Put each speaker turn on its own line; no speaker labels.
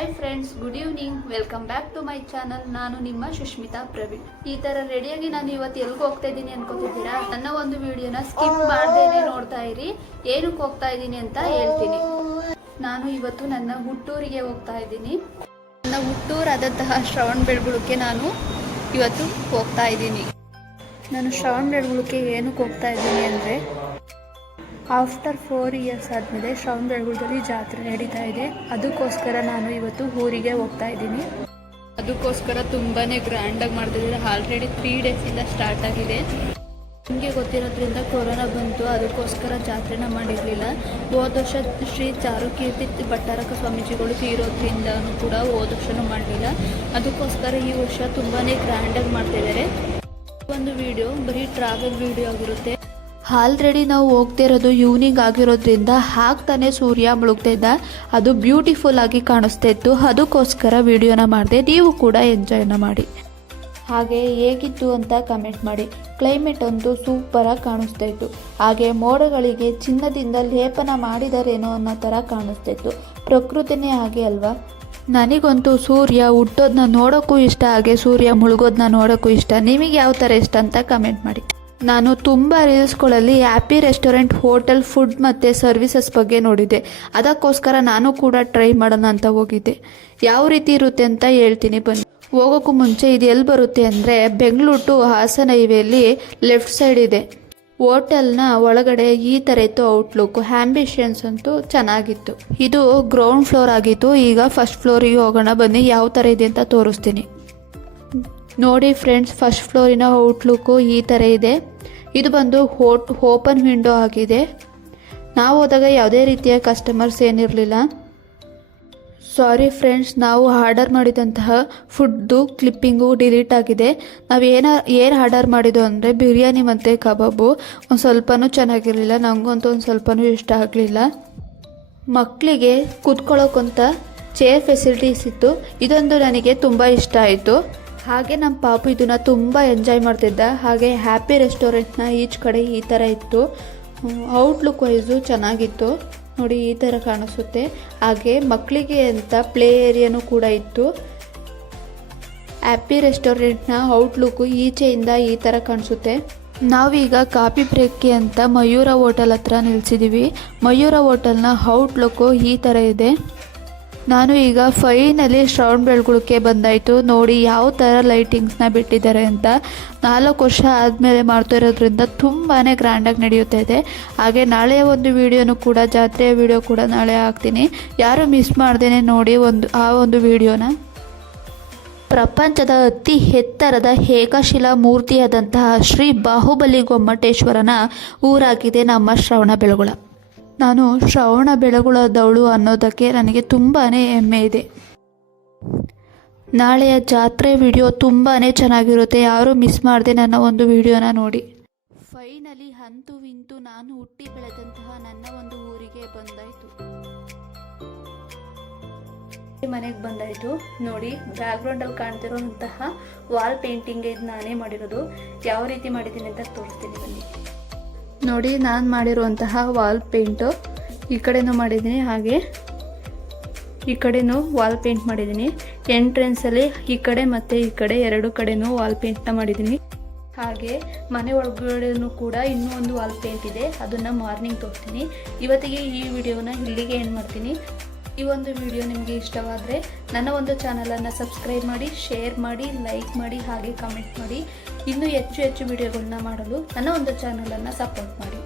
Hi friends good evening welcome back to my channel ನಾನು ನಿಮ್ಮ ಸುಷ್ಮಿತಾ ಪ್ರವೀಣ್. ಈ ತರ ರೆಡಿಯಾಗಿ ನಾನು ಇವತ್ತು ಎಲ್ಗೂ ಹೋಗ್ತಾ ಇದ್ದೀನಿ ಅನ್ಕೋತಿದ್ದೀರಾ? ನನ್ನ ಒಂದು ವಿಡಿಯೋನ ಸ್ಕಿಪ್ ಮಾಡ್ದೇನೆ ನೋಡ್ತಾ ಇರಿ. ಏನಕ್ಕೆ ಹೋಗ್ತಾ ಇದ್ದೀನಿ ಅಂತ ಹೇಳ್ತೀನಿ. ನಾನು ಇವತ್ತು ನನ್ನ ಹುಟ್ಟೂರಿಗೆ ಹೋಗ್ತಾ ಇದ್ದೀನಿ. ನನ್ನ ಹುಟ್ಟೂರಾದಂತಹ ಶ್ರವಣ ಬೆಳಗುಳಕ್ಕೆ ನಾನು ಇವತ್ತು ಹೋಗ್ತಾ ಇದ್ದೀನಿ. ನಾನು ಶ್ರವಣ ಬೆಳಗುಳಕ್ಕೆ ಏನಕ್ಕೆ ಹೋಗ್ತಾ ಇದ್ದೀನಿ ಅಂದರೆ ಆಫ್ಟರ್ ಫೋರ್ ಇಯರ್ಸ್ ಆದಮೇಲೆ ಶ್ರವಣ ಬೆಳಗುಳದಲ್ಲಿ ಜಾತ್ರೆ ನಡೀತಾ ಇದೆ. ಅದಕ್ಕೋಸ್ಕರ ನಾನು ಇವತ್ತು ಊರಿಗೆ ಹೋಗ್ತಾ ಇದ್ದೀನಿ. ಅದಕ್ಕೋಸ್ಕರ ತುಂಬಾ ಗ್ರ್ಯಾಂಡಾಗಿ ಮಾಡ್ತಿದ್ದಾರೆ. ಆಲ್ರೆಡಿ ತ್ರೀ ಡೇಸಿಂದ ಸ್ಟಾರ್ಟ್ ಆಗಿದೆ. ನಿಮಗೆ ಗೊತ್ತಿರೋದ್ರಿಂದ ಕೊರೋನಾ ಬಂತು. ಅದಕ್ಕೋಸ್ಕರ ಜಾತ್ರೆನ ಮಾಡಿರಲಿಲ್ಲ. ಹೋದ ವರ್ಷ ಶ್ರೀ ಚಾರುಕೀರ್ತಿ ಭಟ್ಟಾರಕ ಸ್ವಾಮೀಜಿಗಳು ತೀರೋದ್ರಿಂದ ಕೂಡ ಹೋದ ವರ್ಷನೂ ಮಾಡಲಿಲ್ಲ. ಅದಕ್ಕೋಸ್ಕರ ಈ ವರ್ಷ ತುಂಬಾ ಗ್ರ್ಯಾಂಡಾಗಿ ಮಾಡ್ತಿದ್ದಾರೆ. ಒಂದು ವಿಡಿಯೋ ಬರೀ ಟ್ರಾವೆಲ್ ವಿಡಿಯೋ ಆಗಿರುತ್ತೆ. ಆಲ್ರೆಡಿ ನಾವು ಹೋಗ್ತಾ ಇರೋದು ಈವ್ನಿಂಗ್ ಆಗಿರೋದ್ರಿಂದ ಹಾಕ್ತಾನೆ ಸೂರ್ಯ ಮುಳುಗ್ತಾ ಇದ್ದ. ಅದು ಬ್ಯೂಟಿಫುಲ್ ಆಗಿ ಕಾಣಿಸ್ತಾ ಇತ್ತು. ಅದಕ್ಕೋಸ್ಕರ ವಿಡಿಯೋನ ಮಾಡಿದೆ. ನೀವು ಕೂಡ ಎಂಜಾಯ್ನ ಮಾಡಿ. ಹಾಗೆ ಹೇಗಿತ್ತು ಅಂತ ಕಮೆಂಟ್ ಮಾಡಿ. ಕ್ಲೈಮೇಟ್ ಅಂತೂ ಸೂಪರಾಗಿ ಕಾಣಿಸ್ತಾ ಇತ್ತು. ಹಾಗೆ ಮೋಡಗಳಿಗೆ ಚಿನ್ನದಿಂದ ಲೇಪನ ಮಾಡಿದಾರೇನೋ ಅನ್ನೋ ಥರ ಕಾಣಿಸ್ತಾ ಇತ್ತು. ಪ್ರಕೃತಿನೇ ಹಾಗೆ ಅಲ್ವಾ? ನನಗಂತೂ ಸೂರ್ಯ ಹುಟ್ಟೋದನ್ನ ನೋಡೋಕ್ಕೂ ಇಷ್ಟ, ಹಾಗೆ ಸೂರ್ಯ ಮುಳುಗೋದನ್ನ ನೋಡೋಕ್ಕೂ ಇಷ್ಟ. ನಿಮಗೆ ಯಾವ ಥರ ಇಷ್ಟ ಅಂತ ಕಮೆಂಟ್ ಮಾಡಿ. ನಾನು ತುಂಬ ರೀಲ್ಸ್ಗಳಲ್ಲಿ ಹ್ಯಾಪಿ ರೆಸ್ಟೋರೆಂಟ್, ಹೋಟೆಲ್, ಫುಡ್ ಮತ್ತು ಸರ್ವಿಸಸ್ ಬಗ್ಗೆ ನೋಡಿದ್ದೆ ಅದಕ್ಕೋಸ್ಕರ ನಾನು ಕೂಡ ಟ್ರೈ ಮಾಡೋಣ ಅಂತ ಹೋಗಿದ್ದೆ. ಯಾವ ರೀತಿ ಇರುತ್ತೆ ಅಂತ ಹೇಳ್ತೀನಿ, ಬನ್ನಿ. ಹೋಗೋಕ್ಕೂ ಮುಂಚೆ ಇದು ಎಲ್ಲಿ ಬರುತ್ತೆ ಅಂದರೆ ಬೆಂಗಳೂರು ಟು ಹಾಸನ ಹೈವೇಲಿ ಲೆಫ್ಟ್ ಸೈಡ್ ಇದೆ. ಹೋಟೆಲ್ನ ಒಳಗಡೆ ಈ ಥರ ಇತ್ತು ಔಟ್ಲುಕ್. ಆ್ಯಂಬಿಷನ್ಸ್ ಅಂತೂ ಚೆನ್ನಾಗಿತ್ತು. ಇದು ಗ್ರೌಂಡ್ ಫ್ಲೋರ್ ಆಗಿತ್ತು. ಈಗ ಫಸ್ಟ್ ಫ್ಲೋರಿಗೆ ಹೋಗೋಣ, ಬನ್ನಿ. ಯಾವ ಥರ ಇದೆ ಅಂತ ತೋರಿಸ್ತೀನಿ. ನೋಡಿ ಫ್ರೆಂಡ್ಸ್, ಫಸ್ಟ್ ಫ್ಲೋರಿನ ಔಟ್ಲುಕ್ಕು ಈ ಥರ ಇದೆ. ಇದು ಬಂದು ಹೋಟ್ ಓಪನ್ ವಿಂಡೋ ಆಗಿದೆ. ನಾವು ಹೋದಾಗ ಯಾವುದೇ ರೀತಿಯ ಕಸ್ಟಮರ್ಸ್ ಏನಿರಲಿಲ್ಲ. ಸಾರಿ ಫ್ರೆಂಡ್ಸ್ ನಾವು ಆರ್ಡರ್ ಮಾಡಿದಂತಹ ಫುಡ್ಡು ಕ್ಲಿಪ್ಪಿಂಗು ಡಿಲೀಟ್ ಆಗಿದೆ. ನಾವು ಏನ, ಏನು ಆರ್ಡರ್ ಮಾಡಿದ್ದು ಅಂದರೆ ಬಿರಿಯಾನಿ ಮತ್ತು ಕಬಾಬು. ಒಂದು ಸ್ವಲ್ಪನೂ ಚೆನ್ನಾಗಿರಲಿಲ್ಲ ನನಗಂತೂ ಒಂದು ಸ್ವಲ್ಪನೂ ಇಷ್ಟ ಆಗಲಿಲ್ಲ. ಮಕ್ಕಳಿಗೆ ಕೂತ್ಕೊಳ್ಳೋಕ್ಕಂತ ಚೇರ್ ಫೆಸಿಲಿಟೀಸ್ ಇತ್ತು. ಇದೊಂದು ನನಗೆ ತುಂಬ ಇಷ್ಟ ಆಯಿತು. ಹಾಗೆ ನಮ್ಮ ಪಾಪು ಇದನ್ನು ತುಂಬ ಎಂಜಾಯ್ ಮಾಡ್ತಿದ್ದ. ಹಾಗೆ ಹ್ಯಾಪಿ ರೆಸ್ಟೋರೆಂಟ್ನ ಈಚ್ ಕಡೆ ಈ ಥರ ಇತ್ತು. ಔಟ್ಲುಕ್ ವೈಸು ಚೆನ್ನಾಗಿತ್ತು. ನೋಡಿ ಈ ಥರ ಕಾಣಿಸುತ್ತೆ. ಹಾಗೆ ಮಕ್ಕಳಿಗೆ ಅಂತ ಪ್ಲೇ ಏರಿಯಾನೂ ಕೂಡ ಇತ್ತು. ಹ್ಯಾಪಿ ರೆಸ್ಟೋರೆಂಟ್ನ ಔಟ್ಲುಕ್ಕು ಈಚೆಯಿಂದ ಈ ಥರ ಕಾಣಿಸುತ್ತೆ. ನಾವೀಗ ಕಾಫಿ ಬ್ರೇಕ್ಗೆ ಅಂತ ಮಯೂರ ಹೋಟೆಲ್ ಹತ್ರ ನಿಲ್ಸಿದ್ದೀವಿ ಮಯೂರ ಹೋಟೆಲ್ನ ಔಟ್ಲುಕ್ಕು ಈ ಥರ ಇದೆ. ನಾನು ಈಗ ಫೈನಲಿ ಶ್ರವಣ ಬೆಳಗುಳಕ್ಕೆ ಬಂದಾಯಿತು. ನೋಡಿ ಯಾವ ಥರ ಲೈಟಿಂಗ್ಸ್ನ ಬಿಟ್ಟಿದ್ದಾರೆ ಅಂತ ನಾಲ್ಕು ವರ್ಷ ಆದಮೇಲೆ ಮಾಡ್ತಾ ಇರೋದ್ರಿಂದ ತುಂಬಾ ಗ್ರ್ಯಾಂಡಾಗಿ ನಡೆಯುತ್ತಾ ಇದೆ. ಹಾಗೆ ನಾಳೆಯ ಒಂದು ವಿಡಿಯೋನು ಕೂಡ, ಜಾತ್ರೆಯ ವಿಡಿಯೋ ಕೂಡ ನಾಳೆ ಹಾಕ್ತೀನಿ. ಯಾರು ಮಿಸ್ ಮಾಡ್ದೇನೆ ನೋಡಿ ಒಂದು, ಆ ಒಂದು ವಿಡಿಯೋನ. ಪ್ರಪಂಚದ ಅತಿ ಎತ್ತರದ ಏಕಶಿಲಾ ಮೂರ್ತಿಯಾದಂತಹ ಶ್ರೀ ಬಾಹುಬಲಿ ಗೊಮ್ಮಟೇಶ್ವರನ ಊರಾಗಿದೆ ನಮ್ಮ ಶ್ರವಣ ಬೆಳಗುಳ. ನಾನು ಶ್ರವಣ ಬೆಳಗುಳದವಳು ಅನ್ನೋದಕ್ಕೆ ನನಗೆ ತುಂಬಾ ಹೆಮ್ಮೆ ಇದೆ. ನಾಳೆಯ ಜಾತ್ರೆ ವಿಡಿಯೋ ತುಂಬಾ ಚೆನ್ನಾಗಿರುತ್ತೆ. ಯಾರೂ ಮಿಸ್ ಮಾಡದೆ ನನ್ನ ಒಂದು ವಿಡಿಯೋನ ನೋಡಿ. ಫೈನಲಿ ಹಂತು ವಿಂತು ನಾನು ಹುಟ್ಟಿ ಬೆಳೆದಂತಹ ನನ್ನ ಒಂದು ಊರಿಗೆ ಬಂದಾಯಿತು. ಮನೆಗೆ ಬಂದಾಯಿತು. ನೋಡಿ ಬ್ಯಾಕ್ಗ್ರೌಂಡಲ್ಲಿ ಕಾಣ್ತಿರೋಂತಹ ವಾಲ್ ಪೇಂಟಿಂಗ್ ಇದು ನಾನೇ ಮಾಡಿರೋದು. ಯಾವ ರೀತಿ ಮಾಡಿದ್ದೀನಿ ಅಂತ ತೋರಿಸ್ತೀನಿ ಬನ್ನಿ. ನೋಡಿ, ನಾನು ಮಾಡಿರುವಂತಹ ವಾಲ್ ಪೇಂಟು ಈ ಕಡೆನೂ ಮಾಡಿದ್ದೀನಿ, ಹಾಗೆ ಈ ಕಡೆನೂ ವಾಲ್ ಪೇಂಟ್ ಮಾಡಿದ್ದೀನಿ. ಎಂಟ್ರೆನ್ಸಲ್ಲಿ ಈ ಕಡೆ ಮತ್ತು ಈ ಕಡೆ ಎರಡು ಕಡೆನೂ ವಾಲ್ ಪೇಂಟ್ನ ಮಾಡಿದ್ದೀನಿ. ಹಾಗೆ ಮನೆ ಒಳಗಡೆನೂ ಕೂಡ ಇನ್ನೂ ಒಂದು ವಾಲ್ ಪೇಂಟ್ ಇದೆ, ಅದನ್ನು ಮಾರ್ನಿಂಗ್ ತೋರಿಸ್ತೀನಿ. ಇವತ್ತಿಗೆ ಈ ವಿಡಿಯೋನ ಇಲ್ಲಿಗೆ ಏನು ಮಾಡ್ತೀನಿ. ಈ ಒಂದು ವಿಡಿಯೋ ನಿಮಗೆ ಇಷ್ಟವಾದರೆ ನನ್ನ ಒಂದು ಚಾನಲನ್ನು ಸಬ್ಸ್ಕ್ರೈಬ್ ಮಾಡಿ, ಶೇರ್ ಮಾಡಿ, ಲೈಕ್ ಮಾಡಿ, ಹಾಗೆ ಕಮೆಂಟ್ ಮಾಡಿ. ಇನ್ನೂ ಹೆಚ್ಚು ಹೆಚ್ಚು ವಿಡಿಯೋಗಳನ್ನ ಮಾಡಲು ನನ್ನ ಒಂದು ಚಾನಲನ್ನು ಸಪೋರ್ಟ್ ಮಾಡಿ.